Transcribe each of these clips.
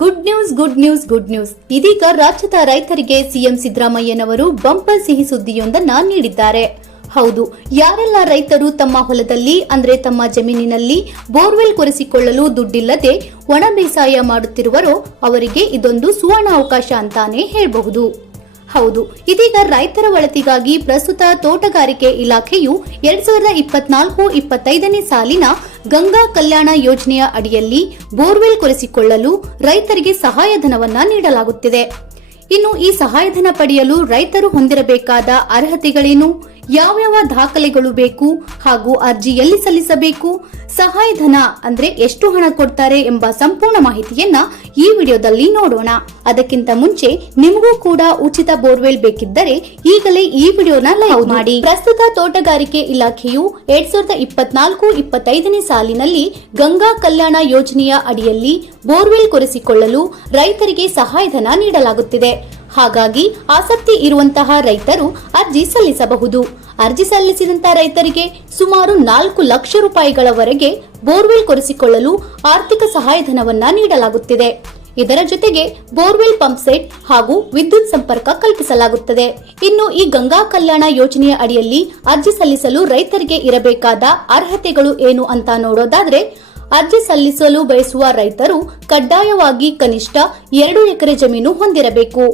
Good news ಇದೀಗ ರಾಜ್ಯದ ರೈತರಿಗೆ ಸಿಎಂ ಸಿದ್ದರಾಮಯ್ಯನವರು ಬಂಪರ್ ಸಿಹಿ ಸುದ್ದಿಯೊಂದನ್ನ ನೀಡಿದ್ದಾರೆ. ಹೌದು, ಯಾರೆಲ್ಲ ರೈತರು ತಮ್ಮ ಹೊಲದಲ್ಲಿ ಅಂದ್ರೆ ತಮ್ಮ ಜಮೀನಿನಲ್ಲಿ ಬೋರ್ವೆಲ್ ಕೊರೆಸಿಕೊಳ್ಳಲು ದುಡ್ಡಿಲ್ಲದೆ ಒಣ ಬೇಸಾಯ ಮಾಡುತ್ತಿರುವರೋ ಅವರಿಗೆ ಇದೊಂದು ಸುವರ್ಣ ಅವಕಾಶ ಅಂತಾನೆ ಹೇಳಬಹುದು. ಹೌದು, ಇದೀಗ ರೈತರ ಒಳಿತಿಗಾಗಿ ಪ್ರಸ್ತುತ ತೋಟಗಾರಿಕೆ ಇಲಾಖೆಯು 2024-25ನೇ ಸಾಲಿನ ಗಂಗಾ ಕಲ್ಯಾಣ ಯೋಜನೆಯ ಅಡಿಯಲ್ಲಿ ಬೋರ್ವೆಲ್ ಕೊರೆಸಿಕೊಳ್ಳಲು ರೈತರಿಗೆ ಸಹಾಯಧನವನ್ನ ನೀಡಲಾಗುತ್ತಿದೆ. ಇನ್ನು ಈ ಸಹಾಯಧನ ಪಡೆಯಲು ರೈತರು ಹೊಂದಿರಬೇಕಾದ ಅರ್ಹತೆಗಳೇನು, ಯಾವ್ಯಾವ ದಾಖಲೆಗಳು ಬೇಕು ಹಾಗೂ ಅರ್ಜಿ ಎಲ್ಲಿ ಸಲ್ಲಿಸಬೇಕು, ಸಹಾಯಧನ ಅಂದ್ರೆ ಎಷ್ಟು ಹಣ ಕೊಡ್ತಾರೆ ಎಂಬ ಸಂಪೂರ್ಣ ಮಾಹಿತಿಯನ್ನ ಈ ವಿಡಿಯೋದಲ್ಲಿ ನೋಡೋಣ. ಅದಕ್ಕಿಂತ ಮುಂಚೆ ನಿಮಗೂ ಕೂಡ ಉಚಿತ ಬೋರ್ವೆಲ್ ಬೇಕಿದ್ದರೆ ಈಗಲೇ ಈ ವಿಡಿಯೋನ ಲೈಕ್ ಮಾಡಿ. ಪ್ರಸ್ತುತ ತೋಟಗಾರಿಕೆ ಇಲಾಖೆಯು 2024-25ನೇ ಸಾಲಿನಲ್ಲಿ ಗಂಗಾ ಕಲ್ಯಾಣ ಯೋಜನೆಯ ಅಡಿಯಲ್ಲಿ ಬೋರ್ವೆಲ್ ಕೊರೆಸಿಕೊಳ್ಳಲು ರೈತರಿಗೆ ಸಹಾಯಧನ ನೀಡಲಾಗುತ್ತಿದೆ. ಹಾಗಾಗಿ ಆಸಕ್ತಿ ಇರುವಂತಹ ರೈತರು ಅರ್ಜಿ ಸಲ್ಲಿಸಬಹುದು. ಅರ್ಜಿ ಸಲ್ಲಿಸಿದಂತಹ ರೈತರಿಗೆ ಸುಮಾರು 4 ಲಕ್ಷ ರೂಪಾಯಿಗಳವರೆಗೆ ಬೋರ್ವೆಲ್ ಕೊರೆಸಿಕೊಳ್ಳಲು ಆರ್ಥಿಕ ಸಹಾಯಧನವನ್ನ ನೀಡಲಾಗುತ್ತಿದೆ. ಇದರ ಜೊತೆಗೆ ಬೋರ್ವೆಲ್ ಪಂಪ್ ಸೆಟ್ ಹಾಗೂ ವಿದ್ಯುತ್ ಸಂಪರ್ಕ ಕಲ್ಪಿಸಲಾಗುತ್ತದೆ. ಇನ್ನು ಈ ಗಂಗಾ ಕಲ್ಯಾಣ ಯೋಜನೆಯ ಅಡಿಯಲ್ಲಿ ಅರ್ಜಿ ಸಲ್ಲಿಸಲು ರೈತರಿಗೆ ಇರಬೇಕಾದ ಅರ್ಹತೆಗಳು ಏನು ಅಂತ ನೋಡೋದಾದ್ರೆ, ಅರ್ಜಿ ಸಲ್ಲಿಸಲು ಬಯಸುವ ರೈತರು ಕಡ್ಡಾಯವಾಗಿ ಕನಿಷ್ಠ 2 ಎಕರೆ ಜಮೀನು ಹೊಂದಿರಬೇಕು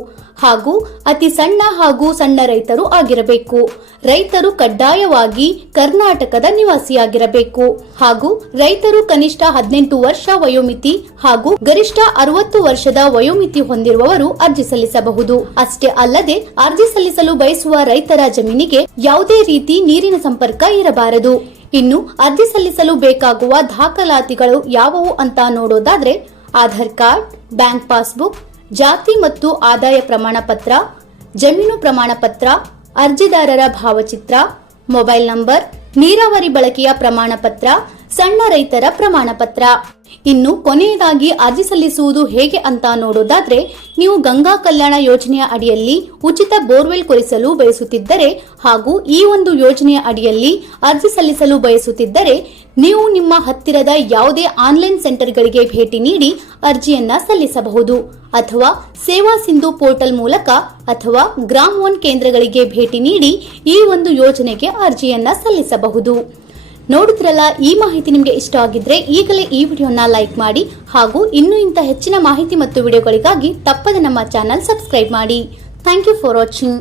ಹಾಗೂ ಅತಿ ಸಣ್ಣ ಹಾಗೂ ಸಣ್ಣ ರೈತರು ಆಗಿರಬೇಕು. ರೈತರು ಕಡ್ಡಾಯವಾಗಿ ಕರ್ನಾಟಕದ ನಿವಾಸಿಯಾಗಿರಬೇಕು ಹಾಗೂ ರೈತರು ಕನಿಷ್ಠ 18 ವರ್ಷ ವಯೋಮಿತಿ ಹಾಗೂ ಗರಿಷ್ಠ 60 ವರ್ಷದ ವಯೋಮಿತಿ ಹೊಂದಿರುವವರು ಅರ್ಜಿ ಸಲ್ಲಿಸಬಹುದು. ಅಷ್ಟೇ ಅಲ್ಲದೆ ಅರ್ಜಿ ಸಲ್ಲಿಸಲು ಬಯಸುವ ರೈತರ ಜಮೀನಿಗೆ ಯಾವುದೇ ರೀತಿ ನೀರಿನ ಸಂಪರ್ಕ ಇರಬಾರದು. ಇನ್ನು ಅರ್ಜಿ ಸಲ್ಲಿಸಲು ಬೇಕಾಗುವ ದಾಖಲಾತಿಗಳು ಯಾವುವು ಅಂತ ನೋಡೋದಾದ್ರೆ, ಆಧಾರ್ ಕಾರ್ಡ್, ಬ್ಯಾಂಕ್ ಪಾಸ್ಬುಕ್, ಜಾತಿ ಮತ್ತು ಆದಾಯ ಪ್ರಮಾಣ ಪತ್ರ, ಜಮೀನು ಪ್ರಮಾಣ ಪತ್ರ, ಅರ್ಜಿದಾರರ ಭಾವಚಿತ್ರ, ಮೊಬೈಲ್ ನಂಬರ್, ನೀರಾವರಿ ಬಳಕೆಯ ಪ್ರಮಾಣ ಪತ್ರ, ಸಣ್ಣ ರೈತರ ಪ್ರಮಾಣ ಪತ್ರ. ಇನ್ನು ಕೊನೆಯದಾಗಿ ಅರ್ಜಿ ಸಲ್ಲಿಸುವುದು ಹೇಗೆ ಅಂತ ನೋಡೋದಾದ್ರೆ, ನೀವು ಗಂಗಾ ಕಲ್ಯಾಣ ಯೋಜನೆಯ ಅಡಿಯಲ್ಲಿ ಉಚಿತ ಬೋರ್ವೆಲ್ ಕೊರೆಸಲು ಬಯಸುತ್ತಿದ್ದರೆ ಹಾಗೂ ಈ ಒಂದು ಯೋಜನೆಯ ಅಡಿಯಲ್ಲಿ ಅರ್ಜಿ ಸಲ್ಲಿಸಲು ಬಯಸುತ್ತಿದ್ದರೆ ನೀವು ನಿಮ್ಮ ಹತ್ತಿರದ ಯಾವುದೇ ಆನ್ಲೈನ್ ಸೆಂಟರ್ಗಳಿಗೆ ಭೇಟಿ ನೀಡಿ ಅರ್ಜಿಯನ್ನ ಸಲ್ಲಿಸಬಹುದು. ಅಥವಾ ಸೇವಾ ಸಿಂಧು ಪೋರ್ಟಲ್ ಮೂಲಕ ಅಥವಾ ಗ್ರಾಮ್ 1 ಕೇಂದ್ರಗಳಿಗೆ ಭೇಟಿ ನೀಡಿ ಈ ಒಂದು ಯೋಜನೆಗೆ ಅರ್ಜಿಯನ್ನ ಸಲ್ಲಿಸಬಹುದು. ನೋಡಿದ್ರಲ್ಲ, ಈ ಮಾಹಿತಿ ನಿಮಗೆ ಇಷ್ಟ ಆಗಿದ್ರೆ ಈಗಲೇ ಈ ವಿಡಿಯೋನ ಲೈಕ್ ಮಾಡಿ ಹಾಗೂ ಇನ್ನೂ ಇಂಥ ಹೆಚ್ಚಿನ ಮಾಹಿತಿ ಮತ್ತು ವಿಡಿಯೋಗಳಿಗಾಗಿ ತಪ್ಪದೆ ನಮ್ಮ ಚಾನಲ್ ಸಬ್ಸ್ಕ್ರೈಬ್ ಮಾಡಿ. Thank you for watching.